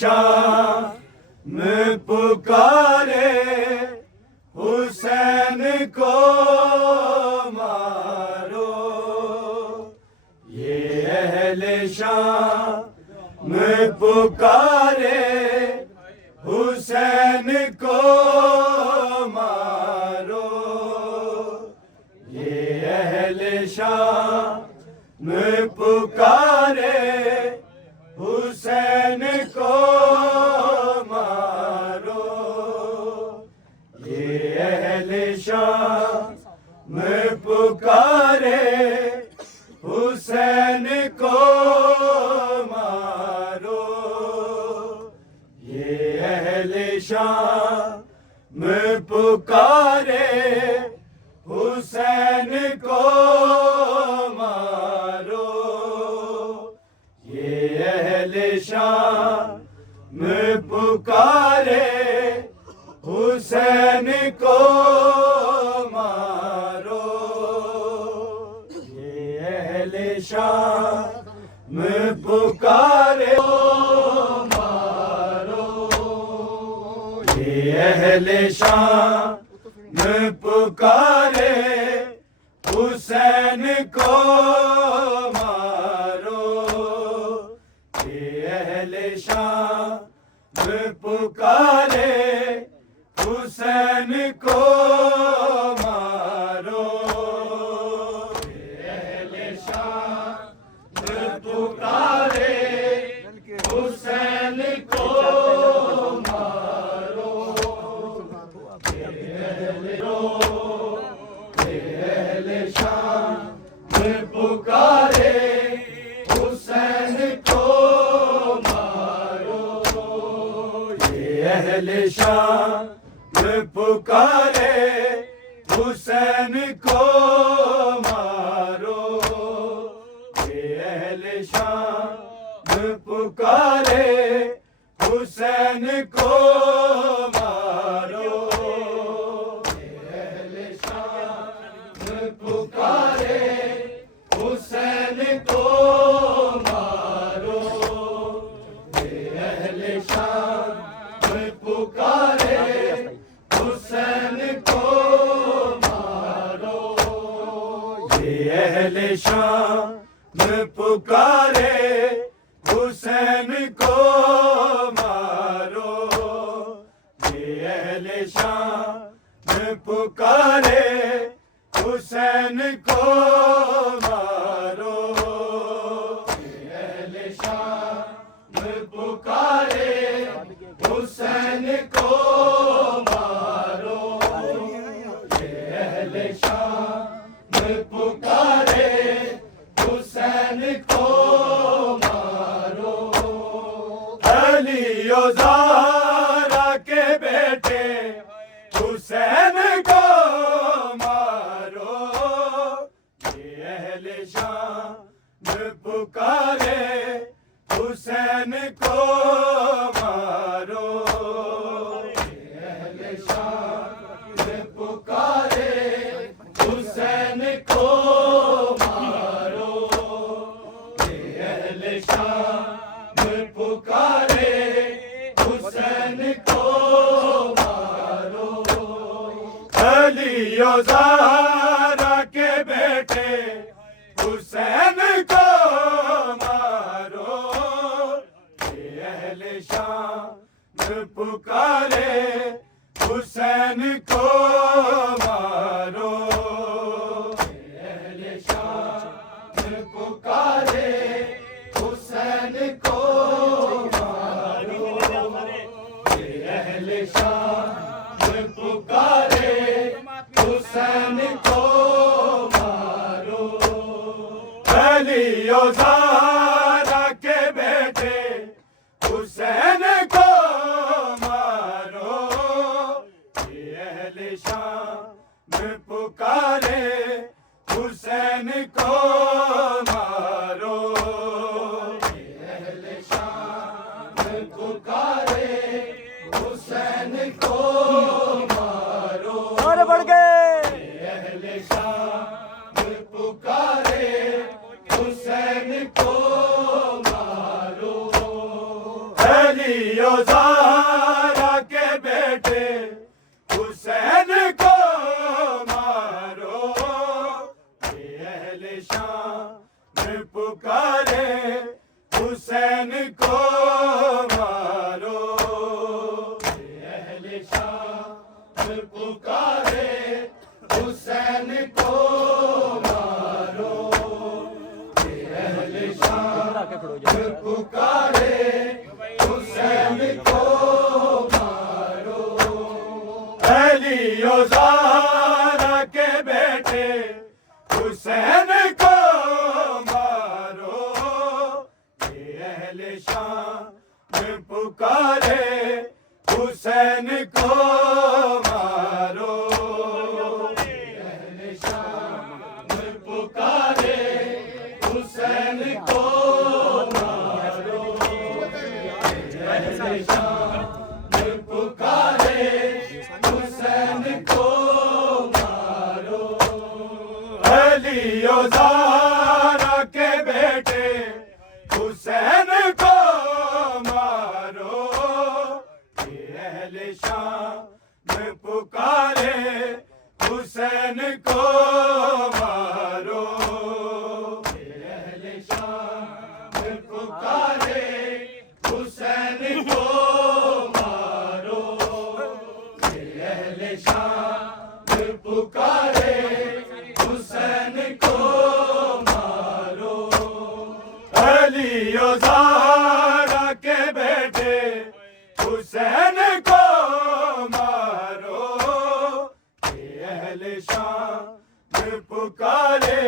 शाम पुकारे हुसैन को मारो, ये अहले शाम पुकारे हुसैन को मारो, ये अहले शाम पुकारे हुसैन को मारो, ये अहले शाम पुकारे हुसैन को मारो, ये अहले शाम पुकारे हुसैन को मारो, ये अहले शाम पुकारे हुसैन को मारो, ये अहले शाम पुकारे मारो, ये अहले शाम पुकारे हुसैन को मारो, ये अहले शाम पुकारे हुसैन को मारो, ये अहले शाम पुकारे हुसैन को मारो, ये अहले शाम पुकारे हुसैन को मारो, ये अहले शाम पुकारे हुसैन को मारो, ये अहले शाम पुकारे हुसैन को मारो, ये अहले शाम पुकारे हुसैन को मारो, ये अहले शाम पुकारे हुसैन को मारो, ये अहले शाम पुकारे हुसैन को मारो, ये अहले शाम पुकारे हुसैन को मारो, ये अहले शाम पुकारे हुसैन को मारो, ये अहले शाम पुकारे हुसैन को मारो, अली ज़ारा के बेटे हुसैन को मारो, ये अहले शाम पुकारे हुसैन को मारो, ये अहले शाम पुकारे हुसैन को मारो, ये अहले शाम पुकारे हुसैन को मारो, अली ज़ारा के बेटे हुसैन को मारो, ये अहले शाम पुकारे हुसैन को मारो, ये अहले शाम पुकारे हुसैन को मारो, ये अहले शाम पुकारे हुसैन को मारो, अली ज़ारा के बेटे हुसैन को मारो, ये अहले शाम पुकारे को मारो, अहले शाम पुकारे हुसैन को मारो, अहले शाम पुकारे हुसैन को मारो। अलियो ज़ारा के बेटे हुसैन को मारो, अहले शाम पुकारे हुसैन को मारो, अहले शाम पुकारे हुसैन को मारो, अहले शाम पुकारे हुसैन को मारो। अलियो ज़ारा के बेटे हुसैन को मारो, अहले शाम पुकारे हुसैन को मारो, अहले शाम पुकारे हुसैन को मारो, अहले शाम पुकारे हुसैन को मारो। अलियो ज़ारा के बेटे हुसैन को मारो, अहले शाम पुकारे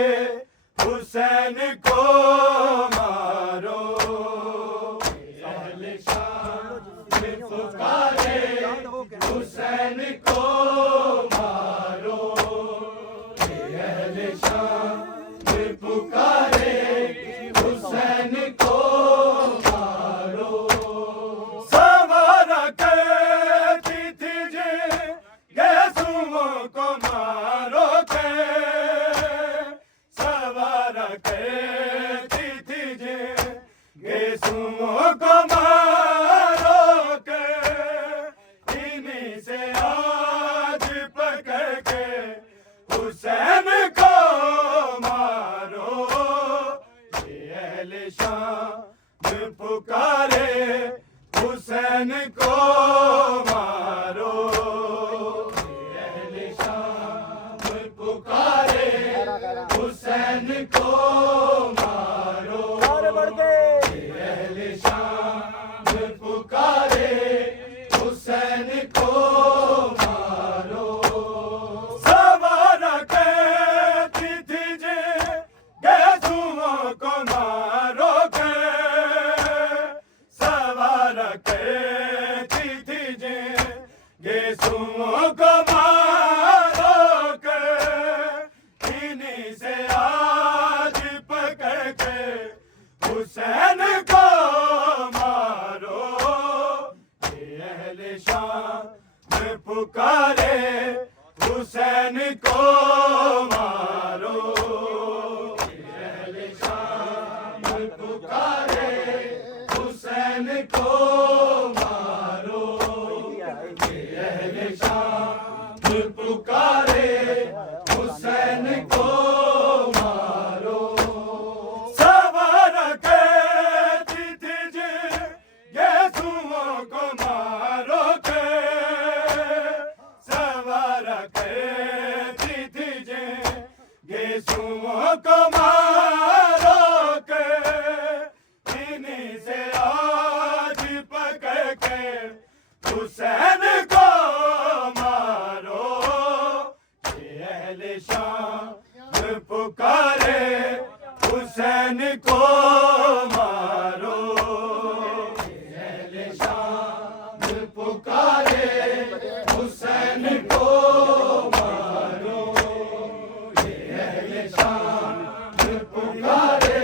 हुसैन को मारो, अहले शाम पुकारे हुसैन को मारो, अहले शाम पुकारे हुसैन को मारो। सवारा कहती थी जे गेसुओं को मारो के, सवारा कहती थी जे गेसुओं को मारो के, इन्हीं से आज पकड़ के हुसैन को मारो, अहले शाम पुकारे हुसैन को मारो, अहले शाम पुकारे हुसैन को मारो, अहले शाम पुकारे हुसैन को मारो। सवारा कहती थी जे गेसुओं को मारो के, सवारा कहती थी जे गेसुओं को मारो के, इन्हीं से आज पकड़ के हुसैन को मारो, अहले शाम पुकारे हुसैन को मारो, अहले शाम पुकारे हुसैन को मारो, अहले शाम पुकारे हुसैन को मारो। सवारा कहती थी जे गेसुओं को मारो के, सवारा कहती थी जे गेसुओं को मारो के, इन्हीं से आज पकड़ के हुसैन को मारो, अहले शाम पुकारे हुसैन को मारो, अहले शाम पुकारे हुसैन को मारो, अहले शाम पुकारे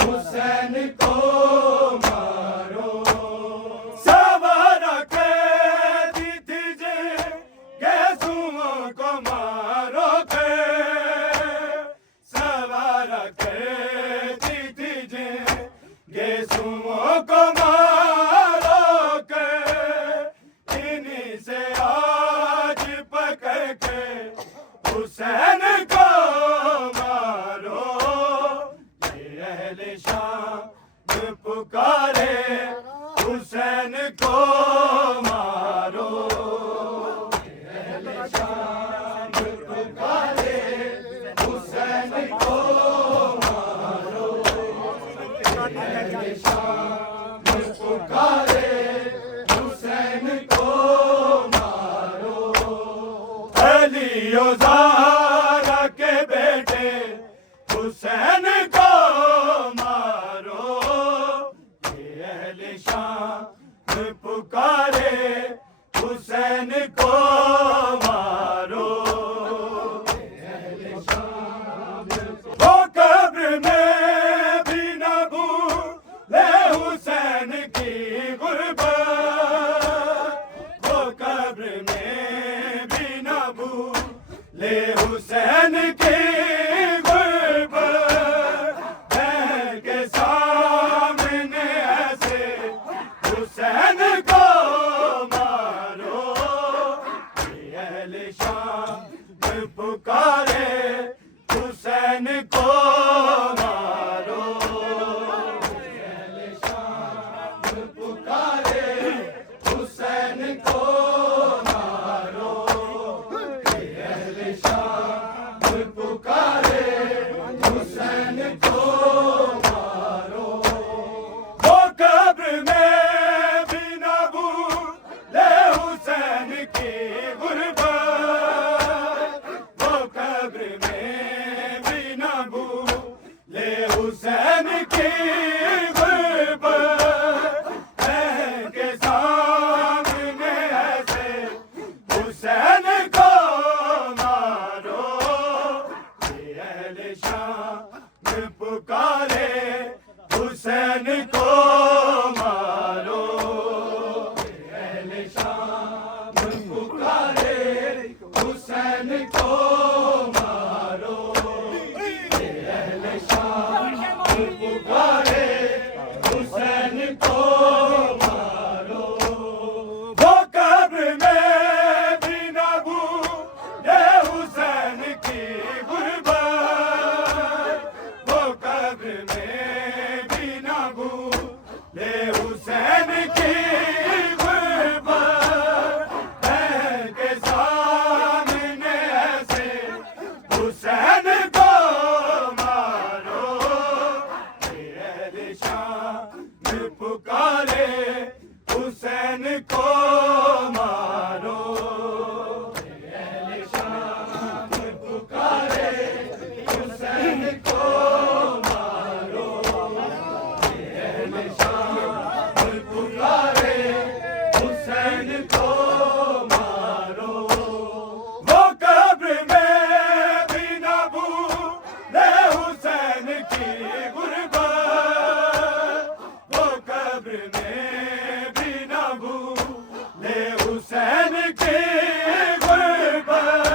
हुसैन को मारो। सवारा कहती थी जे गेसुओं को मारो के, सवारा कहती थी जे गेसुओं को मारो के, इन्हीं से आज पकड़ के हुसैन को मारो, अहले शाम पुकारे ज़ारा के बेटे हुसैन को मारो, ये अहले शाम पुकारे हुसैन को मारो। वो कब्र में भी न भूले हुसैन की गुर्बत, वो कब्र में भी न भूले हुसैन की गुर्बत, के सामने ऐसे हुसैन को मारो, ये अहले शाम पुकारे हुसैन को मारो, ये अहले शाम पुकारे हुसैन को मारो, ये अहले शाम पुकारे हुसैन को मारो। वो कब्र में भी न भूले हुसैन की गुर्बत, वो कब्र में भी न भूले हुसैन की गुर्बत, के सामने ऐसे हुसैन को मारो, ये अहले शाम पुकारे हुसैन को मारो, ये अहले शाम पुकारे हुसैन को मारो, ये अहले शाम पुकारे हुसैन को मारो। वो कब्र में भी न भूले हुसैन की गुर्बत, वो कब्र में भी न भूले हुसैन की गुर्बत, के सामने ऐसे हुसैन को मारो, ये अहले शाम पुकारे हुसैन को मारो, ये अहले शाम पुकारे हुसैन को मारो, ये अहले शाम पुकारे हुसैन को मारो। वो कब्र में भी न भूले हुसैन की गुर्बत, वो कब्र में भी न भूले हुसैन की गुर्बत,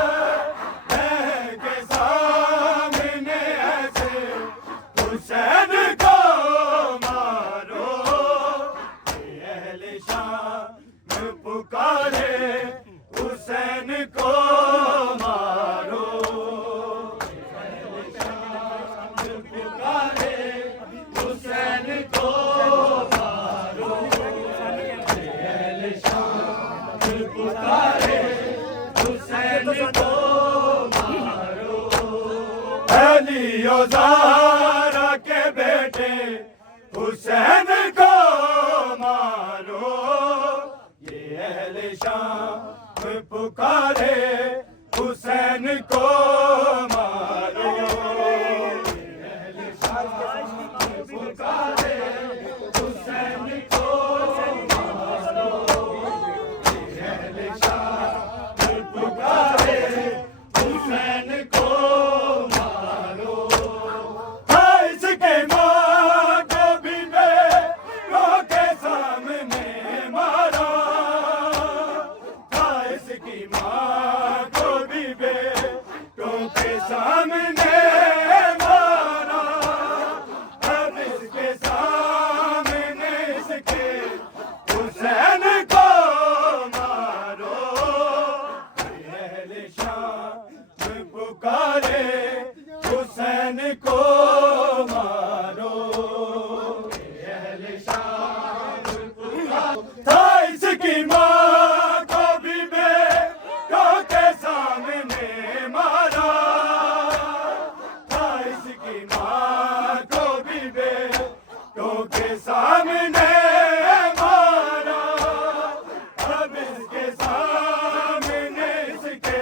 के सामने ऐसे हुसैन को मारो, ये अहले शाम पुकारे हुसैन को मारो, ये अहले शाम पुकारे हुसैन को मारो, ये अहले शाम पुकारे हुसैन को मारो। अली ज़ारा के बेटे हुसैन को मारो, ये अहले शाम पुकारे हुसैन को मारो, ये अहले शाम पुकारे हुसैन को मारो, ये अहले शाम पुकारे हुसैन को मारो। इसके माँ को भी बेटों के सामने मारा, इसकी माँ को भी बेटों के सामने मारा, अब इसके सामने इसके हुसैन को मारो, ये अहले शाम पुकारे हुसैन को मारो, ये अहले शाम पुकारे। इसकी माँ को भी बेटों के सामने मारा, इसकी माँ को भी बेटों के सामने मारा, अब इसके सामने इसके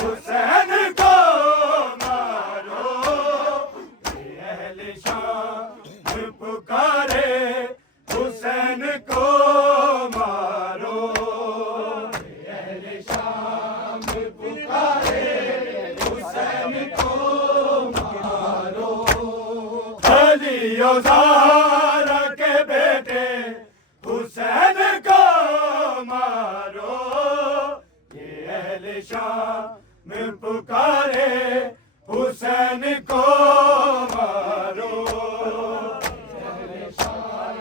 हुसैन अलियो ज़हरा के बेटे हुसैन को मारो, ये अहले शाम पुकारे हुसैन को मारो। अहले शाम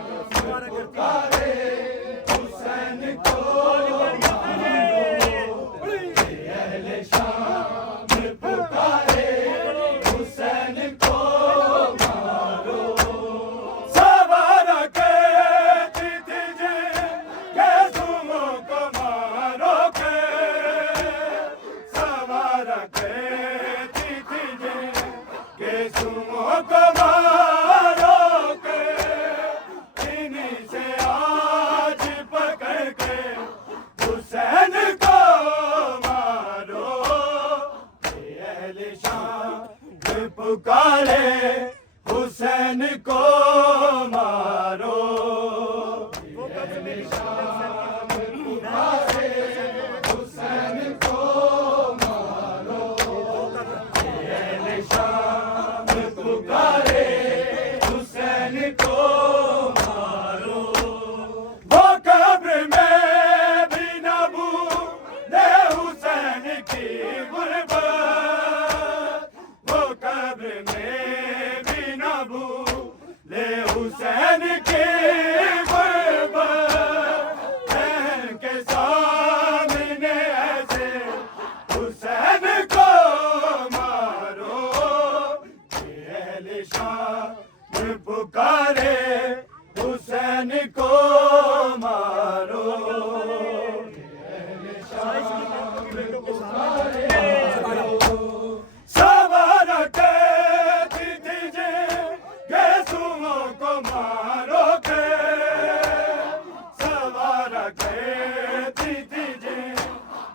पुकारे हुसैन को मारो, ये अहले शाम पुकारे हुसैन को मारो। सवारा के दीजिए गेज़ुमों को मारो के, सवारा के दीजिए गेज़ुमों को मारो के, इन्हीं से आज पकड़ के हुसैन को मारो। ये अहले शाम पुकारे हुसैन को मारो, ये अहले शाम पुकारे हुसैन को मारो, ये अहले शाम पुकारे हुसैन को मारो। वो कब्र में भी न भूले हुसैन की गुर्बत, वो कब्र में भी न भूले हुसैन की गुर्बत। बहन के सामने ऐसे हुसैन को मारो, ये अहले शाम पुकारे हुसैन को मारो, ये अहले शाम पुकारे। सवारा के दीजिए गेज़ुमों को मारो के, सवारा के दीजिए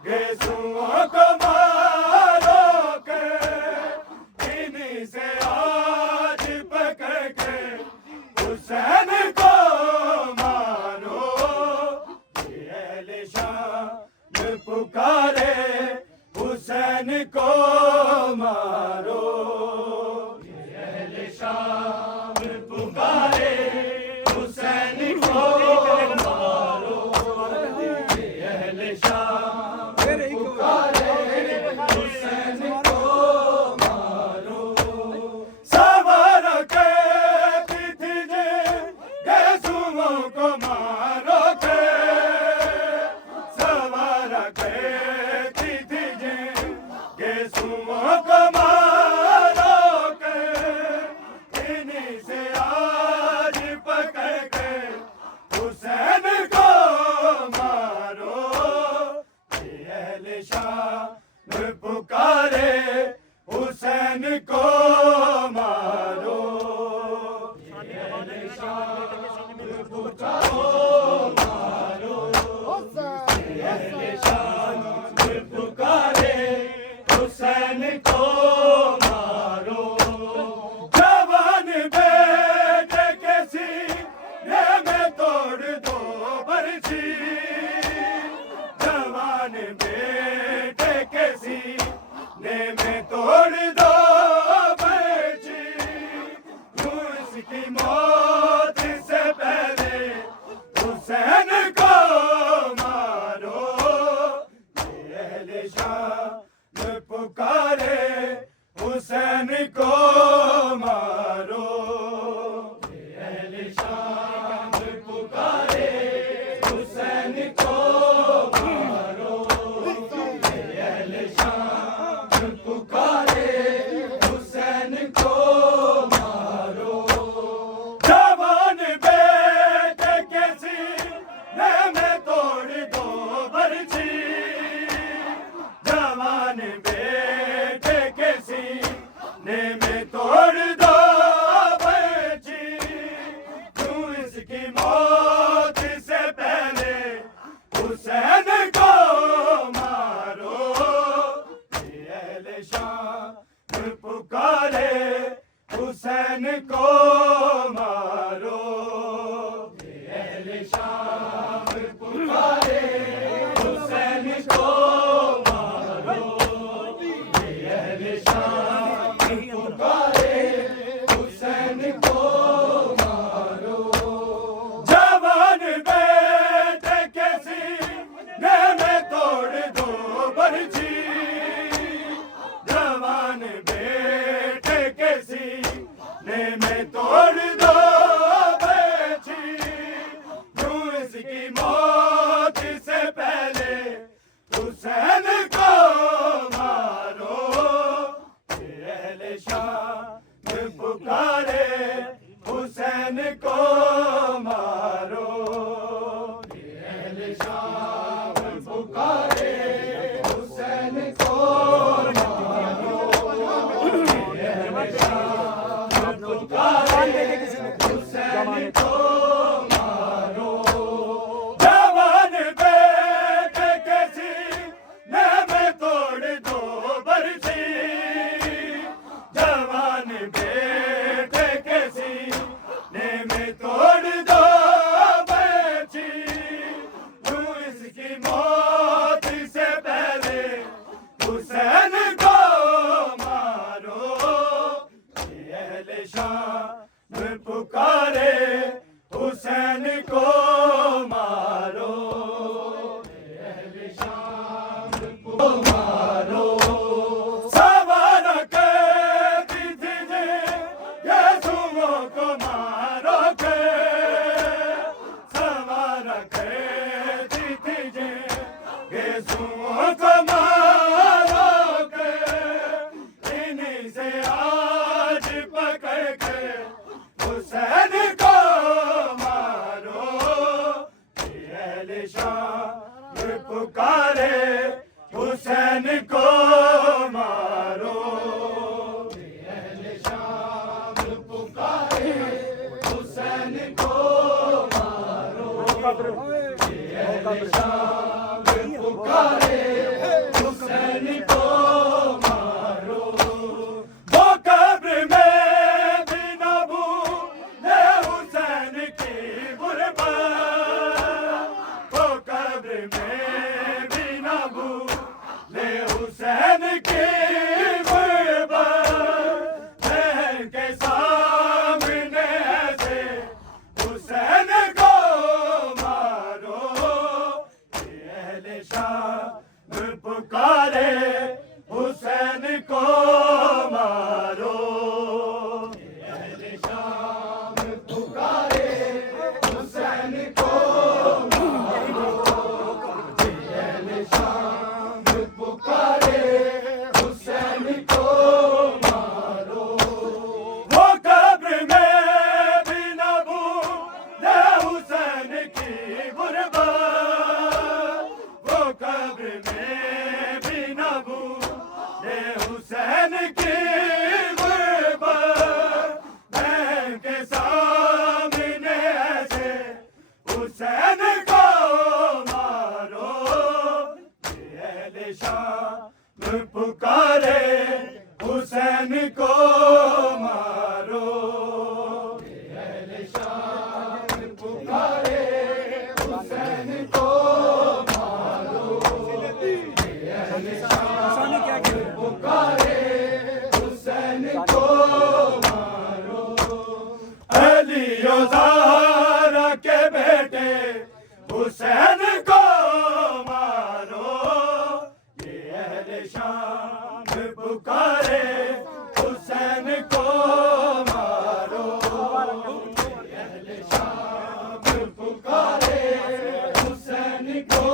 गेज़ुमों को मारो के, इन्हीं से आज पकड़ के हुसैन को मारो। ये अहले शाम पुकारे हुसैन को मारो, ये अहले शाम पुकारे हुसैन को मारो, ये अहले शाम पुकारे हुसैन को मारो। सवारा के दीजिए गेज़ुमों को मारो के, सवारा के दीजिए गेज़ुमों को मारो के, इन्हीं से आज पकड़ के हुसैन को मारो। ये अहले शाम पुकारे हुसैन को मारो, ये अहले शाम पुकारो मारो, ये अहले शाम पुकारे हुसैन को मारो। जवान बेटे के सीने में तोड़ दो बरछी, जवान बेटे के सीने में तोड़ दो बरछी, यूं इसकी मौत से पहले हुसैन को मारो। ये अहले शाम पुकारे हुसैन को मारो, ये अहले शाम पुकारे हुसैन को मारो, ये अहले शाम पुकारे हुसैन को मारो। जवान बेटे के सीने में तोड़ दो बरछी, जवान बेटे के सीने में तोड़ दो बरछी, क्यों इसकी मौत से पहले हुसैन को मारो। ये अहले शाम पुकारे हुसैन को मारो, ये अहले शाम पुकारे हुसैन को मारो, ये अहले शाम पुकारे हुसैन को शाम पुकारे हुसैन को मारो, शाम को मारो। सवार के दीजिए यीशुओं को मारो के, सवार के दीजिए यीशुओं को मारो के, इन्हीं से आज पकड़ के हुसैन को मारो। अहले शाम पुकारे हुसैन को मारो, अहले शाम पुकारे हुसैन को मारो, अहले शाम पुकारे हुसैन को मारो। वो कब्र में भी न भूले हुसैन की गुरबत, वो कब्र में भी न भूले हुसैन की गुरबत। बहन के सामने ऐसे हुसैन को मारो। अहले शाम पुकारे हुसैन को मारो, अहले शाम पुकारे हुसैन को मारो, अहले शाम पुकारे हुसैन को मारो। वो कब्र में भी न भूले हुसैन की गुरबत, वो कब्र में भी न भूले हुसैन की गुरबत। बहन के सामने ऐसे हुसैन को मारो। अहले शाम पुकारे हुसैन को मारो, अहले शाम पुकारे हुसैन को मारो, अहले शाम पुकारे हुसैन को मारो। अली और ज़हरा के बेटे हुसैन को मारो। ये अहले शाम पुकारे हुसैन को मारो, अहले शाम पुकारे हुसैन को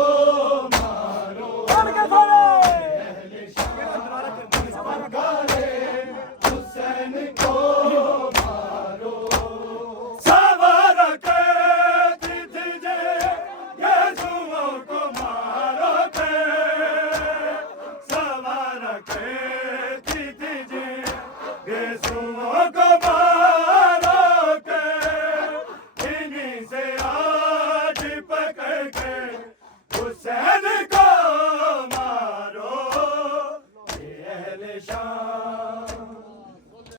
मारो, अहले शाम पुकारे हुसैन को मारो। सवार के दीजिए यीशुओं को मारो के, सवार के दीजिए यीशुओं को मारो के, इन्हीं से आज पकड़ के हुसैन को